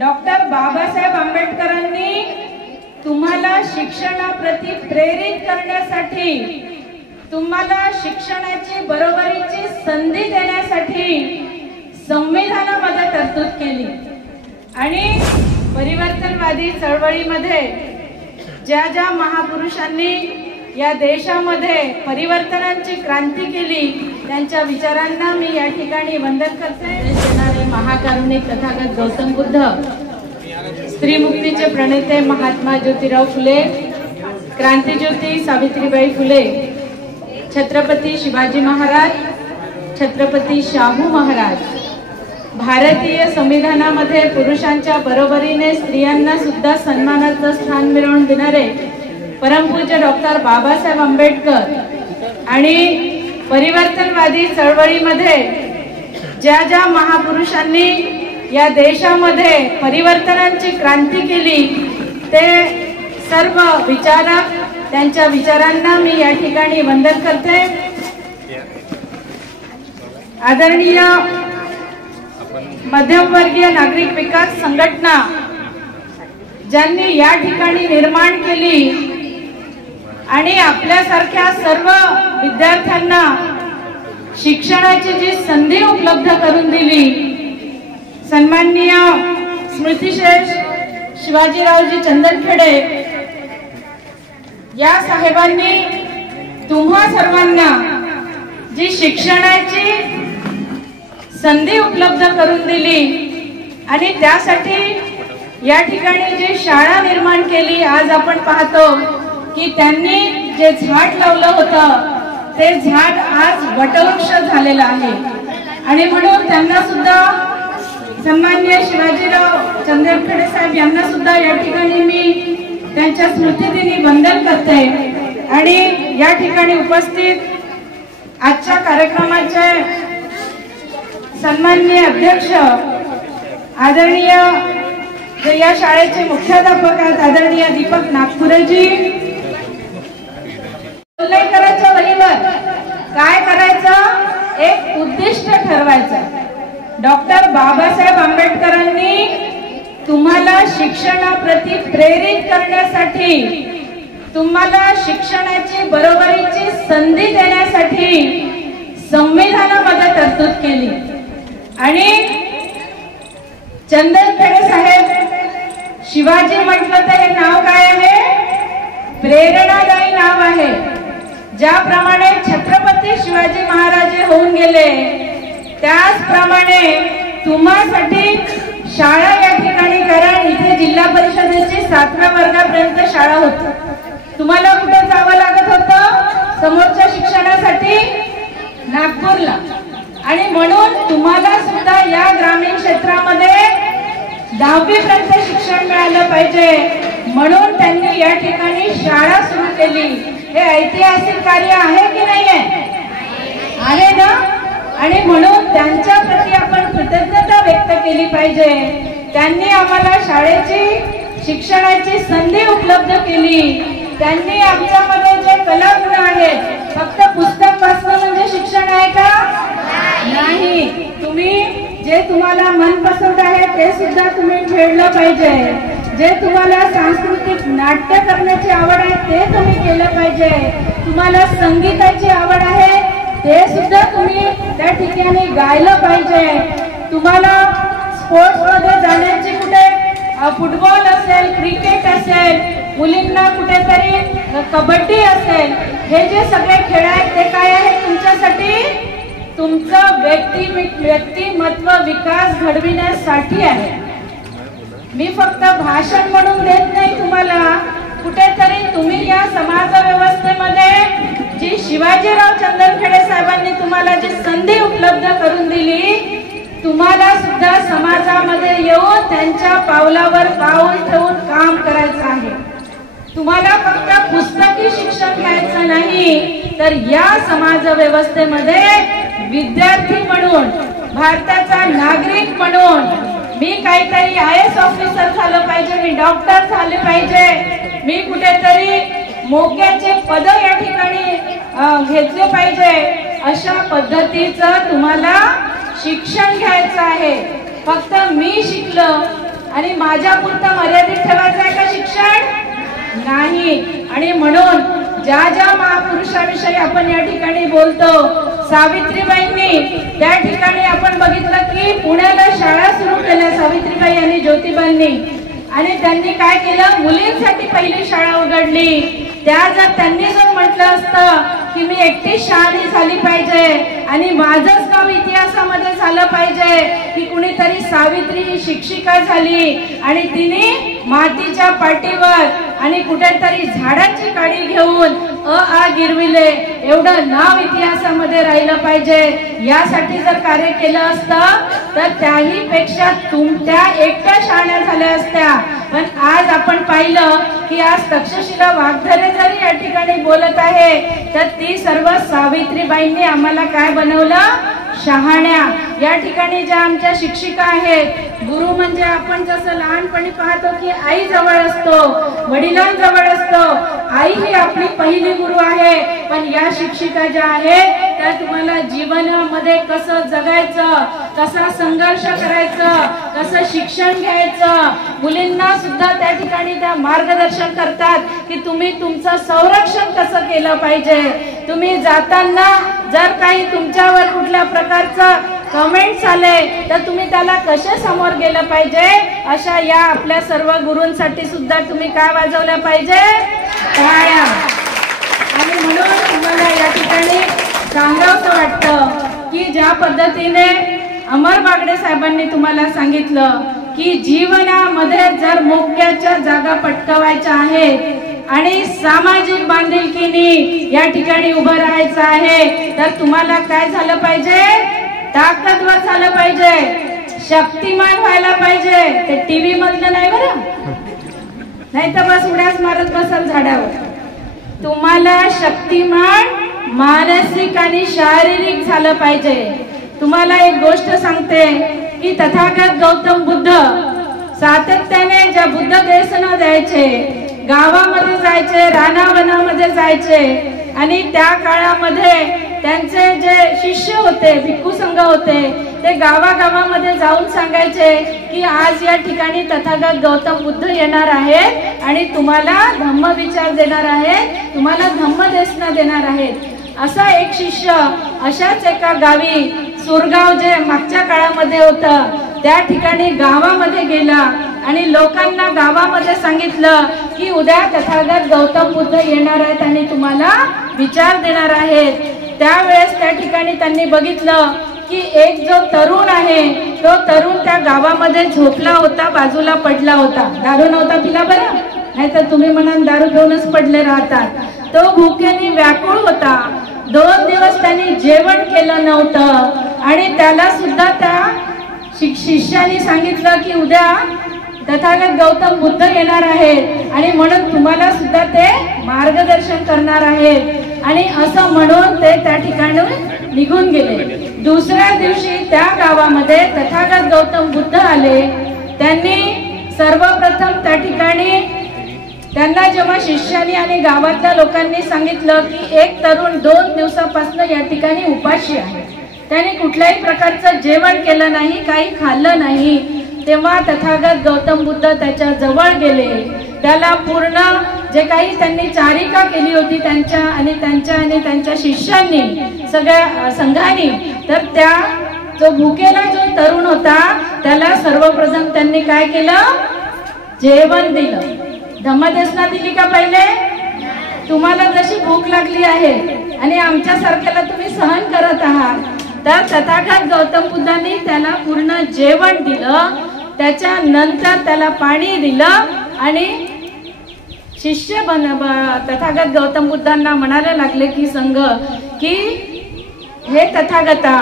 Doctor Babasaheb आंबेडकरांनी तुम्हाला शिक्षणाप्रती प्रेरित करण्यासाठी, तुम्हाला शिक्षणाची बरोबरीची संधी देण्यासाठी संविधानामध्ये तरतूद केली आणि परिवर्तनवादी चळवळीमध्ये ज्या ज्या महापुरुषांनी या देशामध्ये परिवर्तनाची क्रांती केली त्यांच्या विचारांना मी या ठिकाणी वंदन करते। येणारे महाकारुणिक तथागत गौतम बुद्ध, स्त्रीमुक्तीचे प्रणेते महात्मा ज्योतिराव फुले, क्रांतिज्योती सावित्रीबाई फुले, छत्रपती शिवाजी महाराज, छत्रपती शाहू महाराज, भारतीय संविधानामध्ये पुरुषांच्या बरोबरीने स्त्रियांना सुद्धा सन्मानाचं स्थान मिळवून देणारे परमपूज्य डॉक्टर बाबासाहेब आंबेडकर आणि परिवर्तनवादी चळवळीमध्ये ज्या ज्या महापुरुषांनी या देशामध्ये परिवर्तनाची क्रांती केली ते सर्व विचारक, त्यांच्या विचारांना मी या ठिकाणी वंदन करते। आदरणीय मध्यमवर्गीय नागरिक विकास संघटना ज्यांनी या ठिकाणी निर्माण केली आणि आपल्यासारख्या सर्व विद्यार्थ्यांना शिक्षणाची जी संधी उपलब्ध करून दिली, सन्माननीय स्मृतिश्रेष्ठ शिवाजीरावजी चंदनखेडे या साहेबांनी तुम्हा सर्वांना जी शिक्षणाची संधी उपलब्ध करून दिली आणि त्यासाठी या ठिकाणी जी शाळा निर्माण केली, आज आपण पाहतो की त्यांनी जे झाड लावलं होतं ते झाड आज वटवृक्ष झालेलं आहे आणि म्हणून त्यांना सुद्धा सन्माननीय शिवाजीराव चंदनखेडे साहेब यांना सुद्धा या ठिकाणी मी त्यांच्या स्मृतिदिनी वंदन करते। आणि या ठिकाणी उपस्थित आजच्या कार्यक्रमाचे सन्माननीय अध्यक्ष आदरणीय या शाळेचे मुख्याध्यापक आहेत आदरणीय दीपक नागपुरेजी, करायचं वहीवर काय करायचं, एक उद्दिष्ट ठरवायचं। डॉक्टर बाबासाहेब आंबेडकरांनी तुम्हाला शिक्षणाप्रती प्रेरित करण्यासाठी, तुम्हाला शिक्षणाची बरोबरीची संधी देण्यासाठी संविधानामध्ये तरतूद केली आणि चंदनखेडे साहेब, शिवाजी म्हटलं तर हे नाव काय आहे, प्रेरणादायी नाव आहे। ज्याप्रमाणे छत्रपती शिवाजी महाराज होऊन गेले त्याचप्रमाणे तुम्हासाठी शाळा या ठिकाणी करा। इथे जिल्हा परिषदेची 7व्या वर्गापर्यंत शाळा होती, तुम्हाला कुठे जावं लागत होतं समोरच्या शिक्षणासाठी, नागपूरला, आणि म्हणून तुम्हाला सुद्धा या ग्रामीण क्षेत्रामध्ये 10वी पर्यंत शिक्षण मिळालं पाहिजे म्हणून त्यांनी या ठिकाणी शाळा सुरू केली। हे ऐतिहासिक कार्य आहे की नाही आहे ना? आणि म्हणून त्यांच्या प्रती आपण कृतज्ञता व्यक्त केली पाहिजे। त्यांनी आम्हाला शाळेची शिक्षणाची संधी उपलब्ध केली, त्यांनी आमच्यामध्ये जे कलागुण आहेत, फक्त पुस्तक वाचणं म्हणजे शिक्षण आहे का? नाही, तुम्ही जे तुम्हाला मनपसंत आहे ते सुद्धा तुम्ही खेळलं पाहिजे, जे तुम्हाला सांस्कृतिक नाट्य करण्याची आवड आहे ते तुम्ही केलं पाहिजे, तुम्हाला संगीताची आवड आहे ते सुद्धा तुम्ही त्या ठिकाणी गायलं पाहिजे, तुम्हाला स्पोर्ट्स मध्ये जाण्याची कुठे फुटबॉल असेल, क्रिकेट असेल, मुलींना कुठेतरी कबड्डी असेल, हे जे सगळे खेळ आहेत ते काय आहे तुमच्यासाठी, तुमचं व्यक्तिमत्व विकास घडविण्यासाठी आहे। मी फक्त भाषण म्हणून देत नाही तुम्हाला, कुठेतरी तुम्ही या समाज व्यवस्थेमध्ये जी शिवाजीराव चंदनखेडे साहेबांनी तुम्हाला जी संधी उपलब्ध करून दिली, तुम्हाला सुद्धा समाजामध्ये येऊन त्यांच्या पावलावर पाऊल ठेवून काम करायचं आहे। तुम्हाला फक्त पुस्तकी शिक्षण घ्यायचं नाही तर या समाज व्यवस्थेमध्ये विद्यार्थी म्हणून, भारताचा नागरिक म्हणून मी काहीतरी IAS ऑफिसर झालं पाहिजे, मी डॉक्टर झाले पाहिजे, मी कुठेतरी मोक्याचे पद या ठिकाणी घेतले पाहिजे, अशा पद्धतीचं तुम्हाला शिक्षण घ्यायचं आहे। फक्त मी शिकलं आणि माझ्यापुरतं मर्यादित ठेवायचं आहे का शिक्षण? नाही. आणि म्हणून ज्या ज्या महापुरुषाविषयी आपण या ठिकाणी बोलतो, सावित्रीबाईंनी त्या ठिकाणी आपण बघितलं की पुण्याला शाळा सुरू केल्या सावित्रीबाई आणि ज्योतिबांनी. आणि त्यांनी काय केलं, मुलींसाठी पहिली शाळा उघडली. जर त्यांनी जर म्हटलं असतं की मी एकटी शहाणी झाली पाहिजे आणि माझंच नाव इतिहासामध्ये झालं पाहिजे की कुणीतरी सावित्री ही शिक्षिका झाली आणि तिने मातीच्या पाटीवर आणि कुठेतरी झाडाची काडी घेऊन आ गिरविले, एवढं नाव इतिहासामध्ये राहिलं पाहिजे, यासाठी जर कार्य केलं असतं तर त्याही पेक्षा त्या एकट्या शहाण्या झाल्या असत्या. पण आज आपण पाहिलं की आज तक्षशिला वाघधरे जरी या ठिकाणी बोलत आहे तर ती सर्व सावित्रीबाईंनी आम्हाला काय बनवलं, शहाण्या. या ठिकाणी ज्या आमच्या शिक्षिका आहेत, गुरु म्हणजे आपण जसं लहानपणी पाहतो की आई जवळ असतो, वडिलांजवळ असतो, आई ही आपली पहिली गुरु आहे. पण या शिक्षिका ज्या आहेत त्या तुम्हाला जीवनामध्ये कसं जगायचं, कसा संघर्ष करायचं, कसं शिक्षण घ्यायचं, मुलींना सुद्धा त्या ठिकाणी त्या मार्गदर्शन करतात की तुम्ही तुमचं संरक्षण कसं केलं पाहिजे. तुम्ही जाताना जर काही तुमच्यावर कुठल्या प्रकारचं कमेंट्स आले तर तुम्ही त्याला कसे समोर गेलं पाहिजे, अशा या आपल्या सर्व गुरूंसाठी सुद्धा तुम्ही काय वाजवल्या पाहिजे, टाळ्या. आणि म्हणून तुम्हाला या ठिकाणी सांगावंसं वाटतं की ज्या पद्धतीने अमर बागडे साहेबांनी तुम्हाला सांगितलं की जीवनामध्ये जर मोक्याच्या जागा पटकावायच्या आहेत आणि सामाजिक बांधिलकीने या ठिकाणी उभं राहायचं आहे तर तुम्हाला काय झालं पाहिजे, ताकदवर झालं पाहिजे, शक्तिमान व्हायला पाहिजे. ते टीव्ही मधलं नाही बरं, नाही तर बस उड्याच मारत बसाल झाडावर. तुम्हाला शक्तिमान मानसिक आणि शारीरिक झालं पाहिजे. तुम्हाला एक गोष्ट सांगते की तथागत गौतम बुद्ध सातत्याने ज्या बुद्ध देशना द्यायचे, गावामध्ये जायचे, रानावनामध्ये जायचे आणि त्या काळामध्ये त्यांचे जे शिष्य होते, भिक्खू संघ होते, ते गावागावामध्ये जाऊन सांगायचे की आज या ठिकाणी तथागत गौतम बुद्ध येणार आहेत आणि तुम्हाला धम्म विचार देणार आहेत, तुम्हाला धम्म देशना देणार आहेत. असा एक शिष्य अशाच एका गावी, सुरगाव जे मागच्या काळामध्ये होतं, त्या ठिकाणी गावामध्ये गेला आणि लोकांना गावामध्ये सांगितलं की उद्या तथागत गौतम बुद्ध येणार आहेत आणि तुम्हाला विचार देणार आहेत. त्यावेळेस त्या ठिकाणी त्यांनी बघितलं की एक जो तरुण आहे तो तरुण त्या गावामध्ये झोपला होता, बाजूला पडला होता. दारू नव्हता पिला बरं, नाही तर तुम्ही म्हणाल दारू घेऊनच पडले राहतात. तो भुकेने व्याकुळ होता. 2 दिवस त्यांनी जेवण केलं नव्हतं आणि त्याला सुद्धा त्या शिष्याने सांगितलं की उद्या तथागत गौतम बुद्ध येणार आहेत आणि म्हणून तुम्हाला सुद्धा ते मार्गदर्शन करणार आहेत. आणि असं म्हणून ते त्या ठिकाणी निघून गेले. दुसऱ्या दिवशी त्या गावामध्ये तथागत गौतम बुद्ध आले. त्यांनी सर्वप्रथम त्या ठिकाणी त्यांना जेव्हा शिष्यानी आणि गावातल्या लोकांनी सांगितलं की एक तरुण 2 दिवसापासून या ठिकाणी उपाशी आहे, त्याने कुठल्याही प्रकारचं जेवण केलं नाही, काही खाल्लं नाही, तेव्हा तथागत गौतम बुद्ध त्याच्या जवळ गेले. त्याला पूर्ण जे काही त्यांनी चारिका केली होती त्यांच्या शिष्यांनी, सगळ्या संघाने, तर त्या जो भुकेला जो तरुण होता त्याला सर्वप्रथम त्यांनी काय केलं, जेवण दिलं. धम्मदेशना दिली का पहिले? तुम्हाला जशी भूक लागली आहे आणि आमच्या सारख्याला तुम्ही सहन करत आहात, तर तथागत गौतम बुद्धांनी त्याला पूर्ण जेवण दिलं. त्याच्यानंतर त्याला पाणी दिलं आणि शिष्य तथागत गौतम बुद्धांना म्हणायला लागले की संघ की हे तथागता,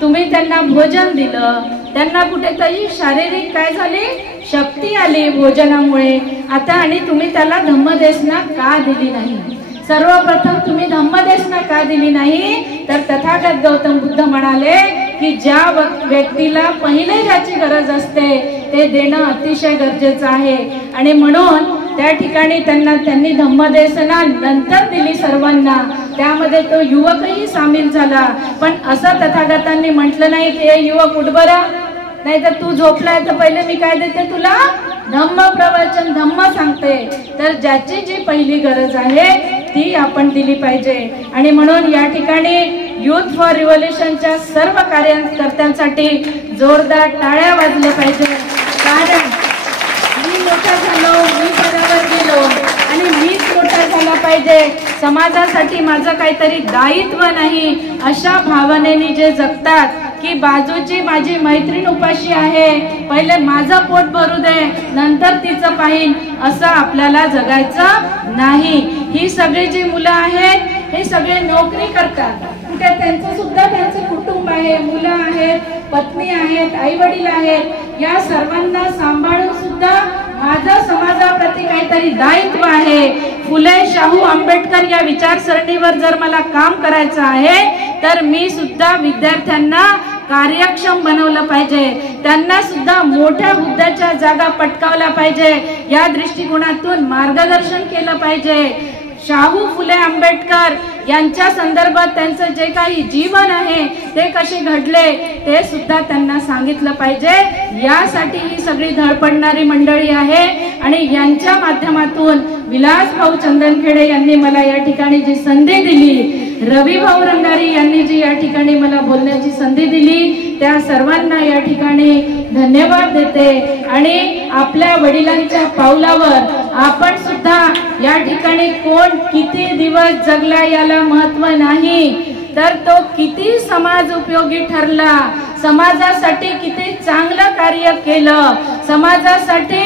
तुम्ही त्यांना भोजन दिलं, त्यांना कुठेतरी शारीरिक काय झाली, शक्ती आली भोजनामुळे, आता आणि तुम्ही त्याला धम्मदेशना का दिली नाही? सर्वप्रथम तुम्ही धम्मदेशना का दिली नाही? तर तथागत गौतम बुद्ध म्हणाले की ज्या व्यक्तीला पहिले ज्याची गरज असते ते देणं अतिशय गरजेचं आहे. आणि म्हणून त्या ठिकाणी त्यांनी धम्मदेशना नंतर दिली सर्वांना. त्यामध्ये तो युवकही सामील झाला. पण असं तथागतांनी म्हटलं नाही की हे युवक उठ बरं, नाही तर तू झोपलाय तर पहिले मी काय देते तुला, धम्म प्रवचन धम्म सांगते, तर ज्याची जी पहिली गरज आहे ती आपण दिली पाहिजे। आणि म्हणून या ठिकाणी युथ फॉर रिव्होल्यूशनच्या सर्व कार्यकर्त्यांसाठी जोरदार टाळ्या वाजल्या पाहिजे। कारण मी मोठा झालो, मी पदावर गेलो आणि मीच मोठा झाला पाहिजे, समाजासाठी माझं काहीतरी दायित्व नाही, अशा भावनेने जे जगतात की बाजूची माझी मैत्रीण उपाशी आहे, पहिले माझं पोट भरू दे नंतर तिचं पाहीन, असं आपल्याला जगायचं नाही। ही सगळी जी मुलं आहेत हे सगळे नोकरी करतात, कुठे त्यांचं सुद्धा त्यांचं कुटुंब आहे, मुलं आहेत, पत्नी आहेत, आई वडील आहेत, या सर्वांना सांभाळून सुद्धा माझं समाजाप्रती काहीतरी दायित्व आहे। फुले शाहू आंबेडकर या विचारसरणीवर जर मला काम करायचं आहे तर मी सुद्धा विद्यार्थ्यांना कार्यक्षम बनवलं पाहिजे, त्यांना सुद्धा मोठ्या हुद्द्याच्या जागा पटकावल्या पाहिजे, या दृष्टिकोनातून मार्गदर्शन केलं पाहिजे। शाहू फुले आंबेडकर यांच्या संदर्भात त्यांचं जे काही जीवन आहे ते कसे घडले ते सुद्धा त्यांना सांगितलं पाहिजे। यासाठी ही सगळी धडपडणारी मंडळी आहे आणि यांच्या माध्यमातून विलास भाऊ चंदनखेडे यांनी मला या ठिकाणी जी संधी दिली, रवी भाऊ रंगारी यांनी जी या ठिकाणी मला बोलण्याची संधी दिली, त्या सर्वांना या ठिकाणी धन्यवाद देते। आणि आपल्या वडिलांच्या पावलावर आपण सुद्धा या ठिकाणी कोण किती दिवस जगला याला महत्व नाही, तर तो किती समाज उपयोगी ठरला, समाजासाठी किती चांगलं कार्य केलं, समाजासाठी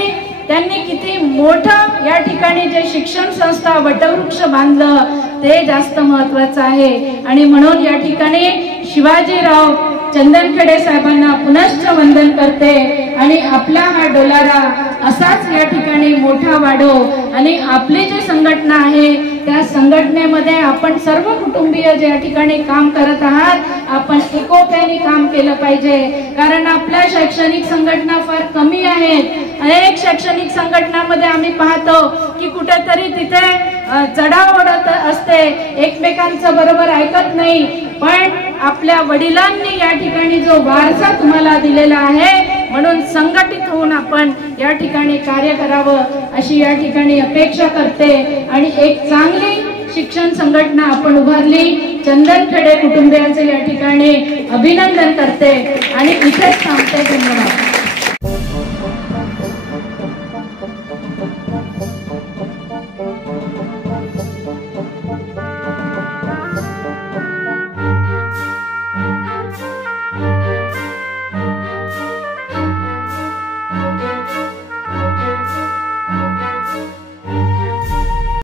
त्यांनी किती मोठं या ठिकाणी जे शिक्षण संस्था वटवृक्ष बांधलं ते जास्त महत्वाचं आहे। आणि म्हणून या ठिकाणी शिवाजीराव चंदनखेडे साहेबांना पुनश्च वंदन करते आणि आपला हा डोलारा असाच या ठिकाणी मोठा वाढो आणि आपली जी संघटना आहे त्या संघटनेमध्ये आपण सर्व कुटुंबीय जे या ठिकाणी काम करत आहात आपण एकोप्याने काम केलं पाहिजे। कारण आपल्या शैक्षणिक संघटना फार कमी आहेत, अनेक शैक्षणिक संघटनांमध्ये आम्ही पाहतो की कुठेतरी तिथे चढाओढ असते, एकमेकांचं बरोबर ऐकत नाही, पण आपल्या वडिलांनी या ठिकाणी जो वारसा तुम्हाला दिलेला आहे म्हणून संघटित होऊन आपण या ठिकाणी कार्य करावं अशी या ठिकाणी अपेक्षा करते। आणि एक चांगली शिक्षण संघटना आपण उभारली, चंदनखेडे कुटुंबियांचे या ठिकाणी अभिनंदन करते आणि इथेच थांबते। धन्यवाद।